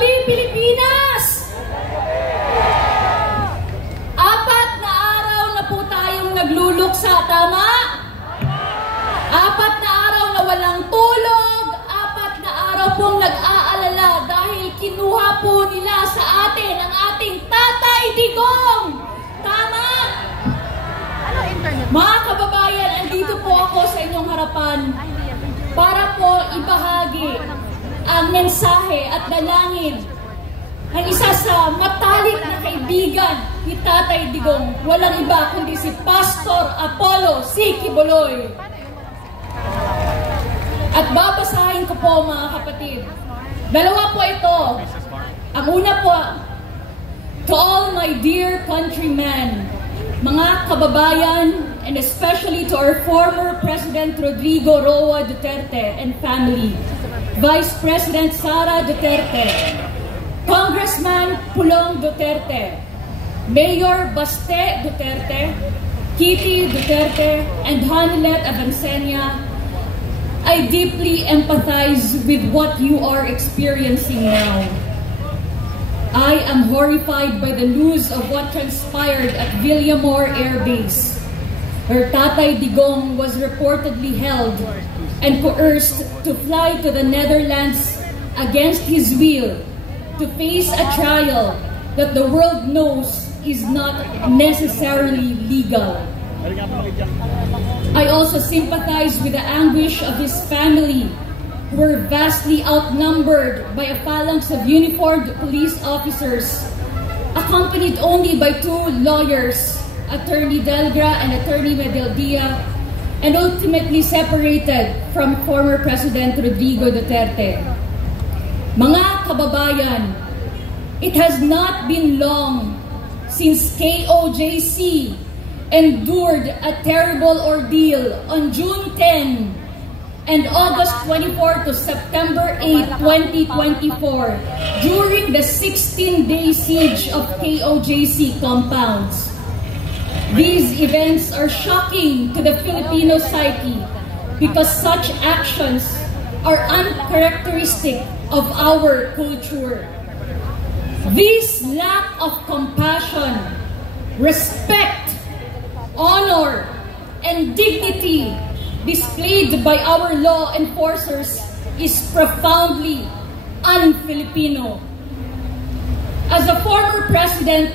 gabi, Pilipinas! 4 na araw na po tayong nagluluksa, tama? 4 na araw na walang tulog, 4 na araw pong nag-aalala dahil kinuha po nila sa atin ang ating Tatay Digong! Tama? Mga kababayan, andito po ako sa inyong harapan para po ibahagi ang mensahe at dalangin ng isa sa matalik na kaibigan ni Tatay Digong. Walang iba kundi si Pastor Apollo C. Quiboloy. At babasahin ko po, mga kapatid. 2 po ito. Ang una po, to all my dear countrymen, mga kababayan, and especially to our former President Rodrigo Roa Duterte and family, Vice President Sara Duterte, Congressman Pulong Duterte, Mayor Baste Duterte, Kitty Duterte, and Hanilet Avancenia, I deeply empathize with what you are experiencing now. I am horrified by the news of what transpired at Villamor Air Base, where Tatay Digong was reportedly held and coerced to fly to the Netherlands against his will to face a trial that the world knows is not necessarily legal. I also sympathize with the anguish of his family, who were vastly outnumbered by a phalanx of uniformed police officers, accompanied only by 2 lawyers, Attorney Delgra and Attorney Medeldia, and ultimately separated from former President Rodrigo Duterte. Mga kababayan, it has not been long since KOJC endured a terrible ordeal on June 10 and August 24 to September 8, 2024 during the 16-day siege of KOJC compounds. These events are shocking to the Filipino psyche because such actions are uncharacteristic of our culture. This lack of compassion, respect, honor, and dignity displayed by our law enforcers is profoundly un-Filipino. As a former president,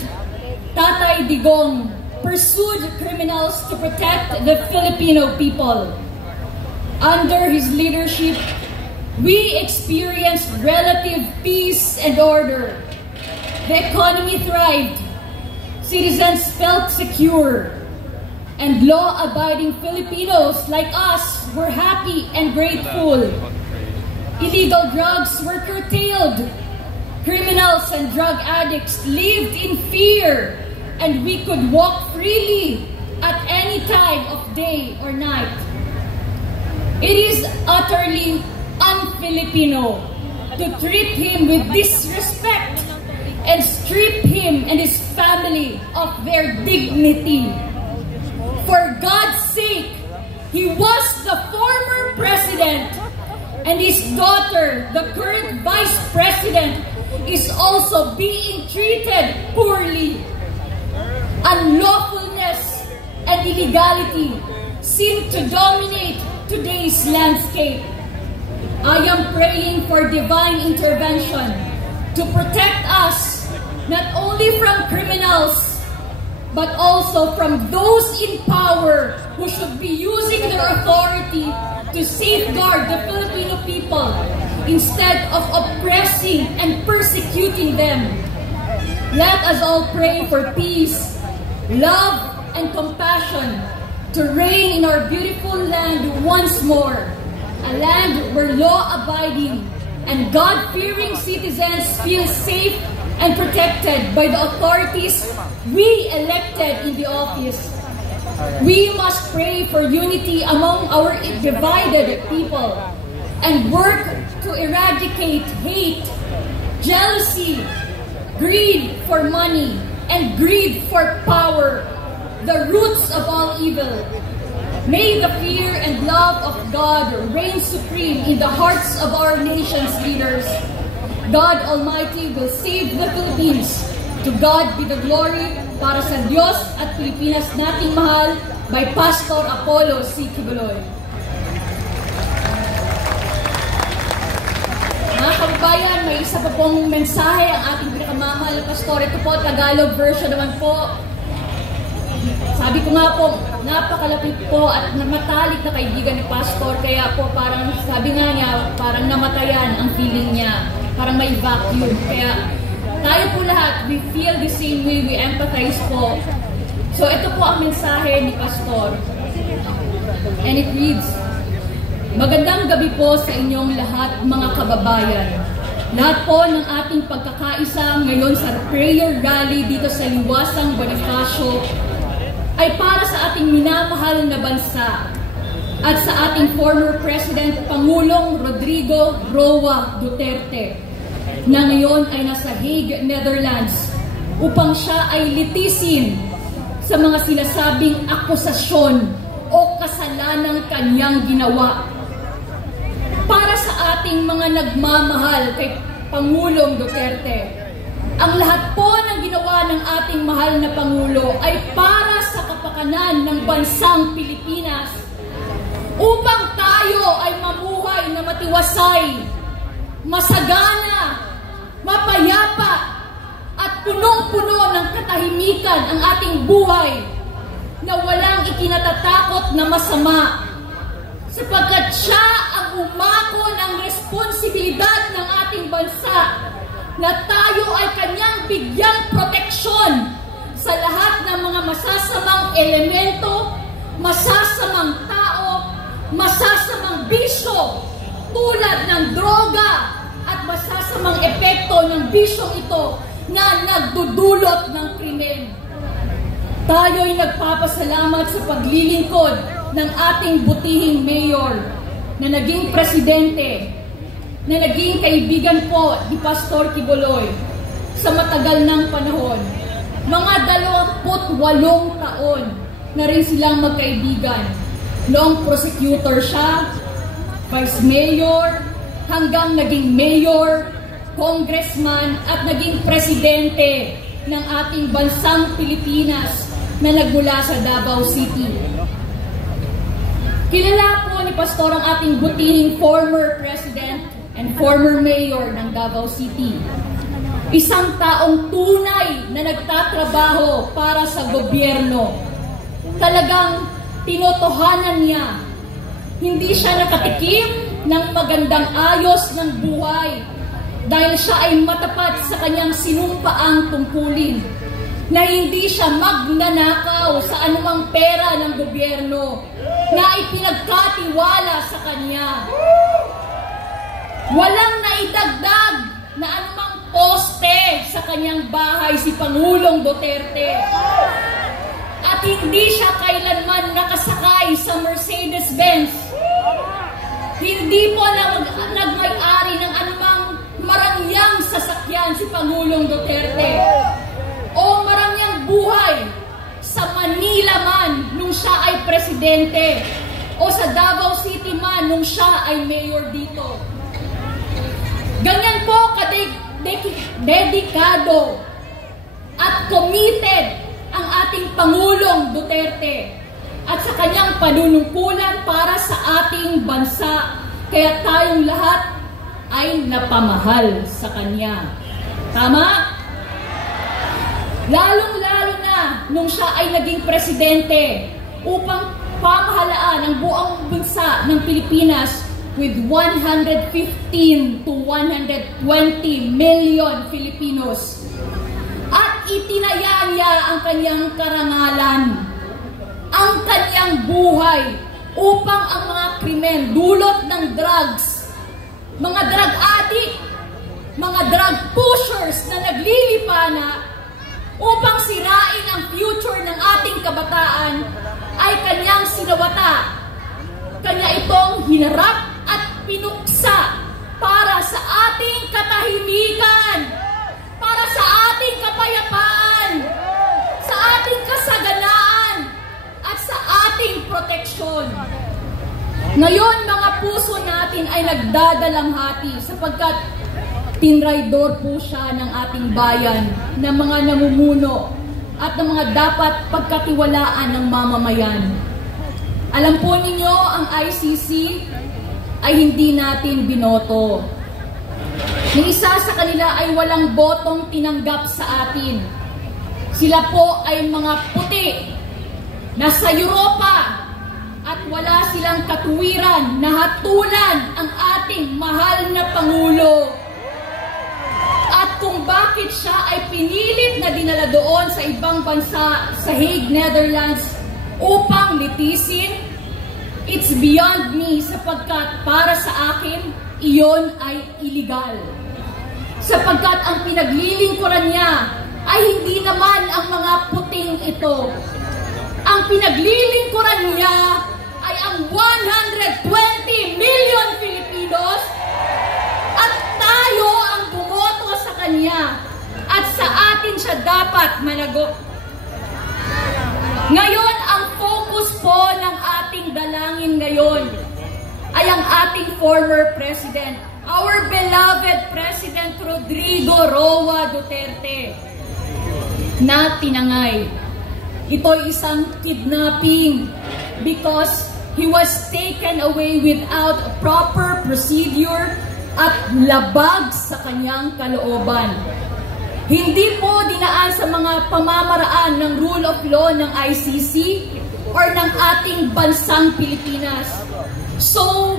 Tatay Digong pursued criminals to protect the Filipino people. Under his leadership, we experienced relative peace and order. The economy thrived, citizens felt secure, and law-abiding Filipinos like us were happy and grateful. Illegal drugs were curtailed. Criminals and drug addicts lived in fear, and we could walk freely at any time of day or night. It is utterly un-Filipino to treat him with disrespect and strip him and his family of their dignity. For God's sake, he was the former president, and his daughter, the current vice president, is also being treated poorly. Unlawfulness and illegality seem to dominate today's landscape. I am praying for divine intervention to protect us not only from criminals, but also from those in power who should be using their authority to safeguard the Filipino people instead of oppressing and persecuting them. Let us all pray for peace, love, and compassion to reign in our beautiful land once more, a land where law-abiding and God-fearing citizens feel safe and protected by the authorities we elected in the office. We must pray for unity among our divided people and work to eradicate hate, jealousy, greed for money, and greed for power, the roots of all evil. May the fear and love of God reign supreme in the hearts of our nation's leaders, God Almighty will save the Philippines. To God be the glory, para sa Diyos at Pilipinas nating mahal, by Pastor Apollo C. Quiboloy. Mga kababayan, may isa pa pong mensahe ang ating pinakamamahal na pastor. Ito po, Tagalog version naman po. Sabi ko nga po, napakalapit po at matalik na kaibigan ni Pastor. Kaya po parang, sabi nga niya, parang namatayan ang feeling niya. Parang may vacuum. Kaya tayo po lahat, we feel the same way, we empathize po. So ito po ang mensahe ni Pastor. And it reads, magandang gabi po sa inyong lahat mga kababayan. Lahat po ng ating pagkakaisa ngayon sa prayer rally dito sa Liwasang Bonifacio ay para sa ating minamahal na bansa at sa ating former President Pangulong Rodrigo Roa Duterte na ngayon ay nasa Hague, Netherlands upang siya ay litisin sa mga sinasabing akusasyon o kasalanang kanyang ginawa. Para sa ating mga nagmamahal kay Pangulong Duterte, ang lahat po ng ginawa ng ating mahal na Pangulo ay para sa kapakanan ng bansang Pilipinas upang tayo ay mamuhay na matiwasay, masagana, mapayapa at punong-puno ng katahimikan ang ating buhay na walang ikinatatakot na masama sapagkat siya ang umako ng responsibilidad ng ating bansa na tayo ay kanyang bigyang proteksyon sa lahat ng mga masasamang elemento, masasamang tao, masasamang bisyo tulad ng droga at masasamang epekto ng bisyong ito na nagdudulot ng krimen. Tayo ay nagpapasalamat sa paglilingkod ng ating butihing mayor na naging presidente, na naging kaibigan po ni Pastor Quiboloy sa matagal ng panahon. Mga 28 taon na rin silang magkaibigan. Noong prosecutor siya, vice mayor, hanggang naging mayor, congressman, at naging presidente ng ating bansang Pilipinas na nagmula sa Davao City. Kilala po ni Pastor ang ating butihing former president and former mayor ng Davao City. Isang taong tunay na nagtatrabaho para sa gobyerno. Talagang tinotohanan niya. Hindi siya nakatikim ng magandang ayos ng buhay dahil siya ay matapat sa kanyang sinumpaang tungkulin na hindi siya magnanakaw sa anumang pera ng gobyerno na ipinagkatiwala sa kanya. Walang naidagdag na anumang poste sa kanyang bahay si Pangulong Duterte. At hindi siya kailanman nakasakay sa Mercedes-Benz. Hindi po nagmay-ari ng anumang marangyang sasakyan si Pangulong Duterte. O marangyang buhay sa Manila man nung siya ay presidente o sa Davao City man nung siya ay mayor dito. Ganyan po dedikado at committed ang ating Pangulong Duterte at sa kanyang panunungkulan para sa ating bansa. Kaya tayong lahat ay napamahal sa kanya. Tama? Lalong-lalo na nung siya ay naging presidente upang pamahalaan ang buong bansa ng Pilipinas with 115 to 120 million Filipinos. At itinaya niya ang kanyang karangalan, ang kanyang buhay upang ang mga krimen dulot ng drugs, mga drug addict, mga drug pushers na naglilipana upang sirain ang future ng ating kabataan ay kanyang sinawata. Kanya itong hinarap at pinuksa para sa ating katahimikan, para sa ating kapayapaan, sa ating kasaganaan, at sa ating proteksyon. Ngayon, mga puso natin ay nagdadalamhati sapagkat tinraidor po siya ng ating bayan, ng mga namumuno, at ng mga dapat pagkatiwalaan ng mamamayan. Alam po ninyo, ang ICC ay hindi natin binoto. Yung isa sa kanila ay walang botong tinanggap sa atin. Sila po ay mga puti, nasa Europa, at wala silang katuwiran na hatulan ang ating mahal na Pangulo. At kung bakit siya ay pinilit na dinala doon sa ibang bansa sa Hague, Netherlands upang litisin, it's beyond me sapagkat para sa akin, iyon ay illegal. Sapagkat ang pinaglilingkuran niya ay hindi naman ang mga puting ito. Ang pinaglilingkuran niya ay ang 120 million Filipinos at tayo ang bumoto sa kanya at sa atin siya dapat managot. Ngayon, ang focus po ng ating dalangin ngayon ay ang ating former president, our beloved President Rodrigo Roa Duterte, na tinangay. Ito ay isang kidnapping because he was taken away without a proper procedure at labag sa kanyang kalooban. Hindi po dinaan sa mga pamamaraan ng rule of law ng ICC or ng ating bansang Pilipinas. So,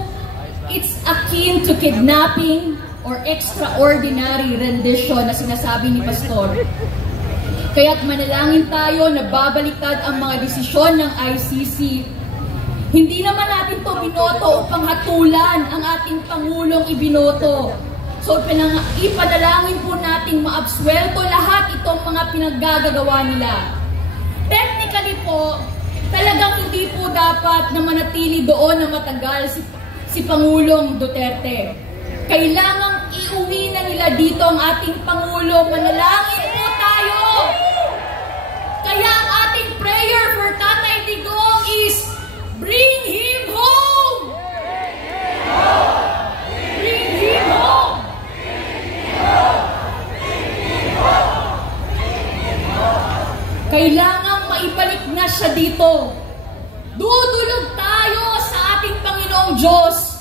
it's akin to kidnapping or extraordinary rendition na sinasabi ni Pastor. Kaya't manalangin tayo na babaliktad ang mga desisyon ng ICC. Hindi naman natin to binoto upang hatulan ang ating Pangulong ibinoto. So, ipanalangin po nating maabswelto lahat itong mga pinaggagawa nila. Technically po, talagang hindi po dapat na manatili doon na matagal si Pangulong Duterte. Kailangang iuwi na nila dito ang ating Pangulo. Manalangin po tayo! Kaya ang ating prayer for Tatay Digong is, bring him home! Bring him home! Kailangang maibalik na siya dito. Dudulog tayo sa ating Panginoong Diyos.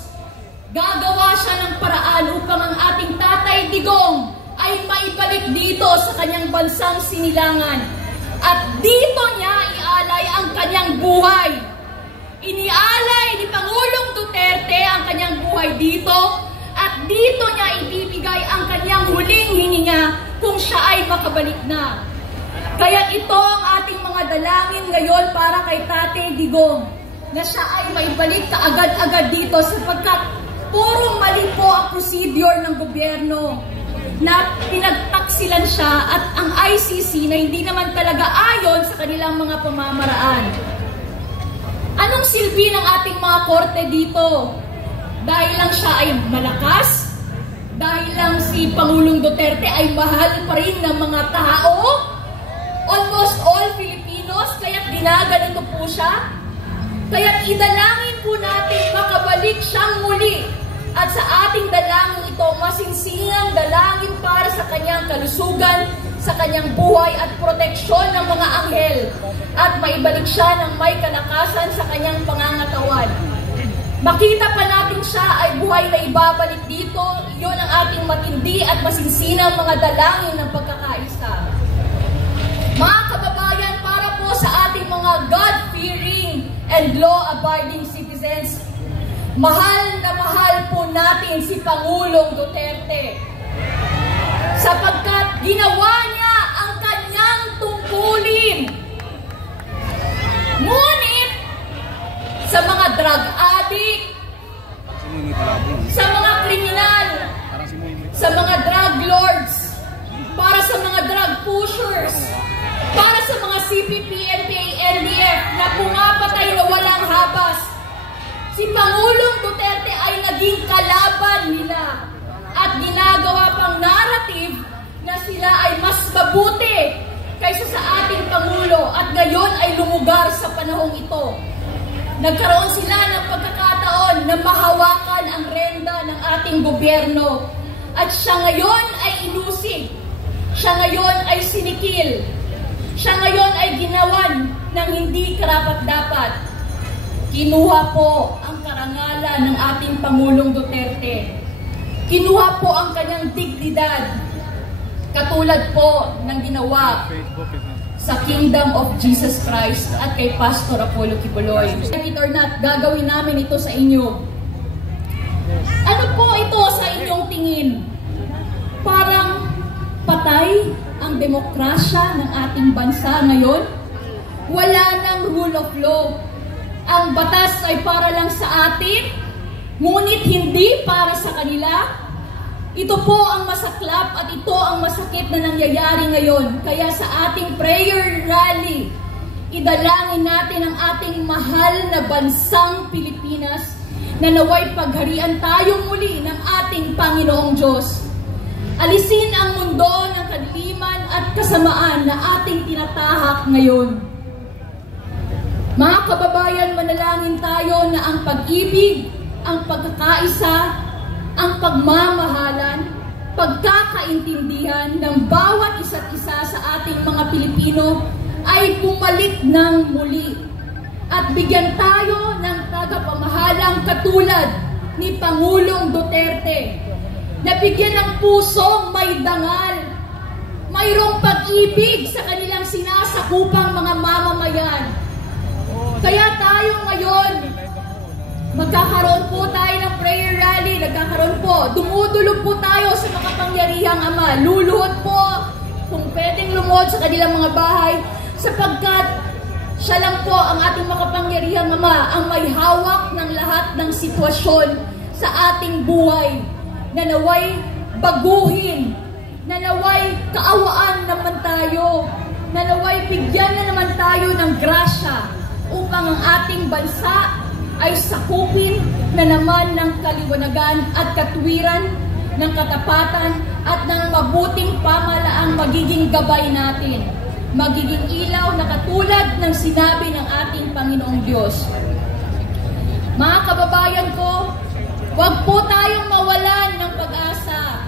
Gagawa siya ng paraan upang ang ating Tatay Digong ay maibalik dito sa kanyang bansang sinilangan. At dito niya ialay ang kanyang buhay. Inialay ni Pangulong Duterte ang kanyang buhay dito at dito niya ibibigay ang kanyang huling hininga kung siya ay makabalik na. Kaya ito ang ating mga dalangin ngayon para kay Tatay Digong na siya ay maibalik kaagad-agad dito sapagkat puro mali po ang procedure ng gobyerno na pinagtaksilan siya at ang ICC na hindi naman talaga ayon sa kanilang mga pamamaraan. Anong silbi ng ating mga korte dito? Dahil lang siya ay malakas? Dahil lang si Pangulong Duterte ay mahal pa rin ng mga tao? Almost all Filipinos, kaya't ginaganito po siya? Kaya't idalangin po natin makabalik siyang muli. At sa ating dalangin ito, masinsingang dalangin para sa kanyang kalusugan, sa kanyang buhay at proteksyon ng mga anghel. At maibalik siya ng may kalakasan sa kanyang pangangatawan. Makita pa natin siya ay buhay na ibabalik dito. Iyon ang ating matindi at masinsinang mga dalangin ng pagkakaisa. Mga kababayan, para po sa ating mga God-fearing and law-abiding citizens, mahal na mahal po natin si Pangulong Duterte sapagkat ginawa niya ang kanyang tungkulin. Ngunit sa mga drug addict, sa mga kriminal, sa mga drug lords, para sa mga drug pushers, para sa mga CPP, NPA, NDF na pumapatay na walang habas, si Pangulong Duterte ay naging kalaban nila at ginagawa pang narrative na sila ay mas mabuti kaysa sa ating Pangulo at ngayon ay lumugar sa panahong ito. Nagkaroon sila ng pagkakataon na mahawakan ang renda ng ating gobyerno At siya ngayon ay inusig. Siya ngayon ay sinikil. Siya ngayon ay ginawan ng hindi karapat-dapat. Kinuha po ang karangalan ng ating Pangulong Duterte. Kinuha po ang kanyang dignidad. Katulad po ng ginawa sa Kingdom of Jesus Christ at kay Pastor Apollo Kibuloy. Like it or not, gagawin namin ito sa inyo. Ano po ito sa inyong tingin? Parang patay ang demokrasya ng ating bansa ngayon? Wala nang rule of law. Ang batas ay para lang sa atin, ngunit hindi para sa kanila. Ito po ang masaklap at ito ang masakit na nangyayari ngayon. Kaya sa ating prayer rally, idalangin natin ang ating mahal na bansang Pilipinas na naway pagharian tayo muli ng ating Panginoong Diyos. Alisin ang mundo ng kadiliman at kasamaan na ating tinatahak ngayon. Mga kababayan, manalangin tayo na ang pag-ibig, ang pagkakaisa, ang pagmamahalan, pagkakaintindihan ng bawat isa't isa sa ating mga Pilipino ay bumalik ng muli. At bigyan tayo ng tagapamahalang katulad ni Pangulong Duterte, na bigyan ng pusong may dangal, mayroong pag-ibig sa kanilang sinasakupang mga mamamayan. Kaya tayo ngayon, magkakaroon po tayo ng prayer rally, nagkakaroon po, dumudulog po tayo sa makapangyarihang Ama, luluhod po kung pwedeng lumuhod sa kanilang mga bahay, sapagkat siya lang po ang ating makapangyarihang Ama, ang may hawak ng lahat ng sitwasyon sa ating buhay, na naway baguhin, na naway kaawaan naman tayo, na naway bigyan na naman tayo ng grasya upang ang ating bansa ay sakupin na naman ng kaliwanagan at katwiran, ng katapatan at ng mabuting pamalaang magiging gabay natin, magiging ilaw na katulad ng sinabi ng ating Panginoong Diyos. Mga kababayan ko, huwag po tayong mawalan ng pag-asa.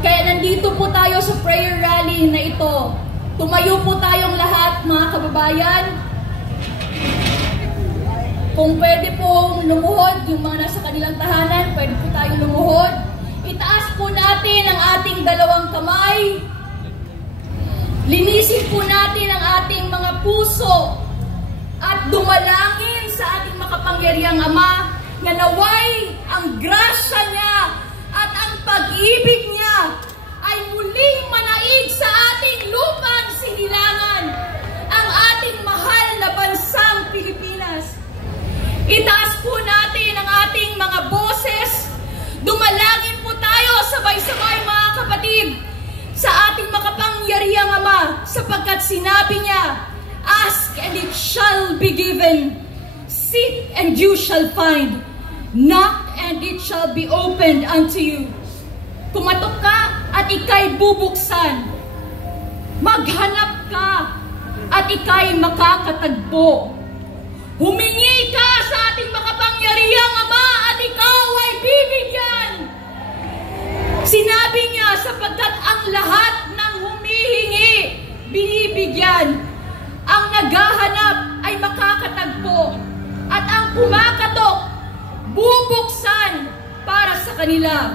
Kaya nandito po tayo sa prayer rally na ito. Tumayo po tayong lahat, mga kababayan. Kung pwede pong lumuhod, yung mga nasa kanilang tahanan, pwede po tayong lumuhod. Itaas po natin ang ating dalawang kamay. Linisin po natin ang ating mga puso at dumalangin sa ating makapangyarihang Ama na naway ang grasya niya at ang pag-ibig niya ay muling manaig sa ating lupang sinilangan, ang ating mahal na bansang Pilipinas. Itaas po natin ang ating mga boses, dumalangin po tayo sabay-sabay mga kapatid sa ating makapangyarihang Ama, sapagkat sinabi niya, ask and it shall be given, seek and you shall find, knock and it shall be opened unto you. Kumatok ka at ika'y bubuksan, maghanap ka at ika'y makakatagpo. Humingi ka sa ating makapangyarihang Ama at ikaw ay bibigyan. Sinabi niya, sapagkat ang lahat ng humihingi, binibigyan. Ang naghahanap ay makakatagpo. At ang kumakatok, bubuksan para sa kanila.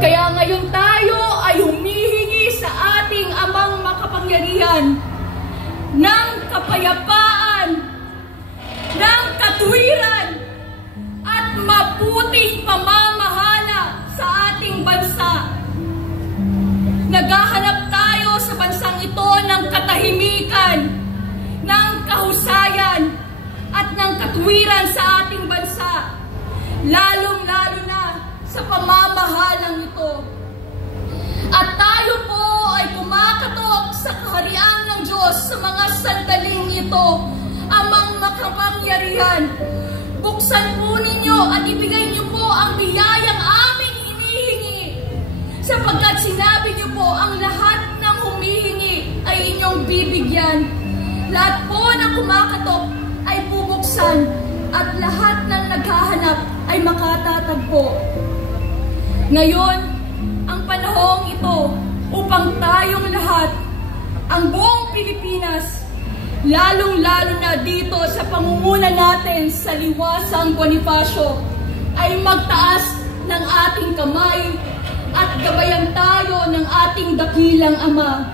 Kaya ngayon tayo ay humihingi sa ating Amang makapangyarihan ng kapayapaan, ng katwiran, at mabuting pamamahala sa ating bansa. Naghahanap tayo sa bansang ito ng katahimikan, ng kahusayan, at ng katwiran sa ating bansa, lalong-lalo na sa pamamahalang ito. At tayo po ay kumakatok sa kaharian ng Diyos sa mga sandaling ito. Amang makapangyarihan, buksan po ninyo at ibigay niyo po ang biyayang aming hinihingi, sapagkat sinabi niyo po ang lahat ng humihingi ay inyong bibigyan. Lahat po ng kumakatok ay bubuksan at lahat ng naghahanap ay makatatagpo. Ngayon, panahong ito upang tayong lahat, ang buong Pilipinas, lalong-lalo na dito sa pangunguna natin sa Liwasang Bonifacio, ay magtaas ng ating kamay at gabayan tayo ng ating dakilang Ama.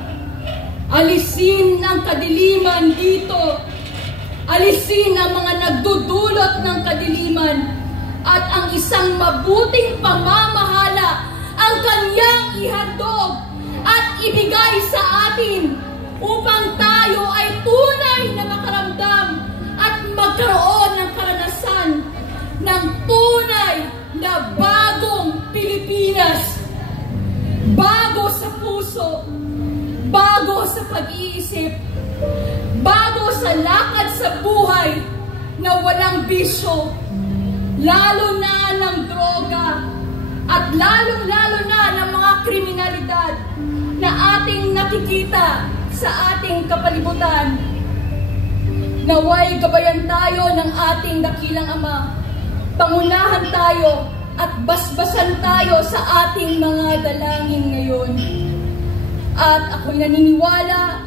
Alisin ang kadiliman dito. Alisin ang mga nagdudulot ng kadiliman at ang isang mabuting pamamahala ang kanyang ihandog at ibigay sa atin upang tayo ay tunay na makaramdam at magkaroon ng karanasan ng tunay na bagong Pilipinas. Bago sa puso, bago sa pag-iisip, bago sa lakad sa buhay na walang bisyo, lalo na ng droga at lalong-lalo na ng mga kriminalidad na ating nakikita sa ating kapalibutan. Naway gabayan tayo ng ating dakilang Ama. Pangunahan tayo at basbasan tayo sa ating mga dalangin ngayon. At ako'y naniniwala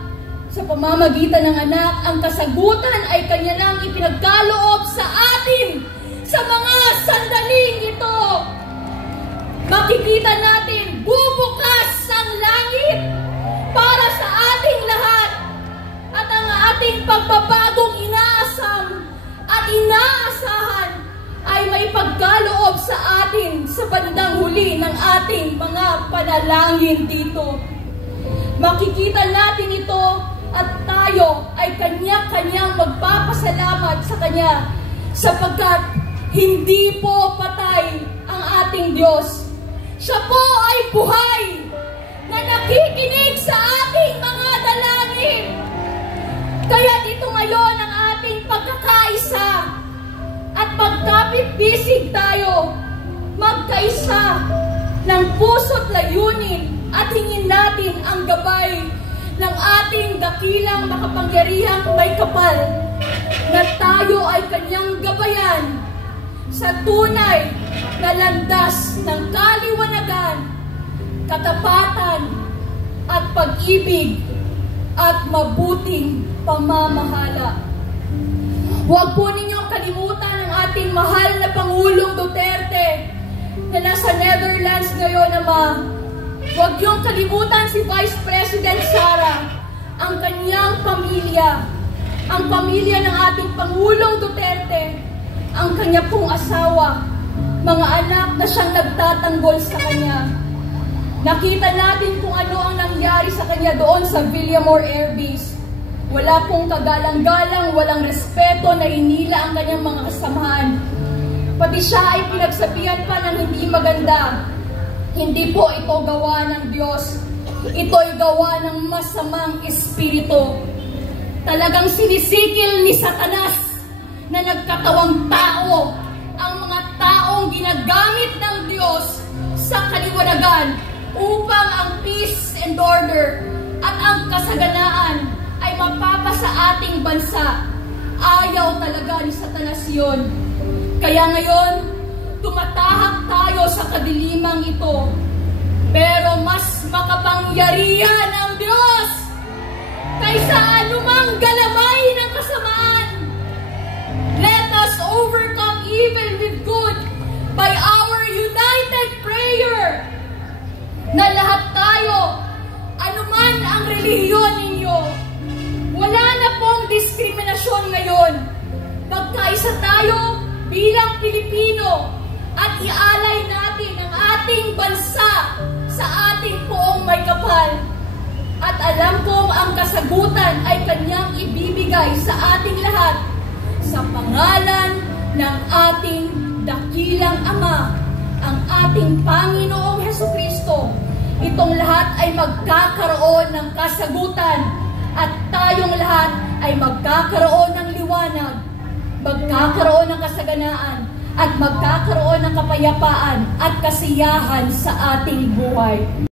sa pamamagitan ng anak, ang kasagutan ay kanya nang ipinagkaloob sa atin sa mga sandaling ito. Makikita natin bubukas ang langit para sa ating lahat at ang ating pagbabagong inaasam at inaasahan ay may pagkaloob sa atin sa bandang huli ng ating mga panalangin dito. Makikita natin ito at tayo ay kanya-kanyang magpapasalamat sa Kanya sapagkat hindi po patay ang ating Diyos. Siya po ay buhay na nakikinig sa ating mga dalangin. Kaya dito ngayon ang ating pagkakaisa at pagkapit-bisig tayo, magkaisa ng puso't layunin at hingin natin ang gabay ng ating dakilang makapangyarihang may kapal na tayo ay kanyang gabayan sa tunay na landas ng kaliwanagan, katapatan at pag-ibig at mabuting pamamahala. Huwag po ninyong kalimutan ang ating mahal na Pangulong Duterte na nasa Netherlands ngayon, Ama. Huwag niyong kalimutan si Vice President Sara, ang kanyang pamilya, ang pamilya ng ating Pangulong Duterte, ang kanya pong asawa, mga anak na siyang nagtatanggol sa kanya. Nakita natin kung ano ang nangyari sa kanya doon sa Villamor Air Base. Wala pong kagalang-galang, walang respeto na hinila ang kanyang mga kasamahan. Pati siya ay pinagsabihan pa ng hindi maganda. Hindi po ito gawa ng Diyos. Ito'y gawa ng masamang espiritu. Talagang sinisikil ni Satanas na nagkatawang tao ang mga taong ginagamit ng Diyos sa kaliwanagan upang ang peace and order at ang kasaganaan ay mapapasa ating bansa. Ayaw talaga ni Satanas yun. Kaya ngayon, tumatahak tayo sa kadilimang ito. Pero mas makapangyarihan ang Diyos kaysa anumang galamay ng kasamaan. Let us overcome evil with good by our united prayer. Na lahat tayo, anuman ang relihiyon ninyo, wala na pong diskriminasyon ngayon. Magkaisa tayo bilang Pilipino at ialay natin ang ating bansa sa ating poong may kapal. At alam kong ang kasagutan ay kanyang ibibigay sa ating lahat sa pangalan ng ating dakilang Ama, ang ating Panginoong Hesukristo. Itong lahat ay magkakaroon ng kasagutan at tayong lahat ay magkakaroon ng liwanag, magkakaroon ng kasaganaan, at magkakaroon ng kapayapaan at kasiyahan sa ating buhay.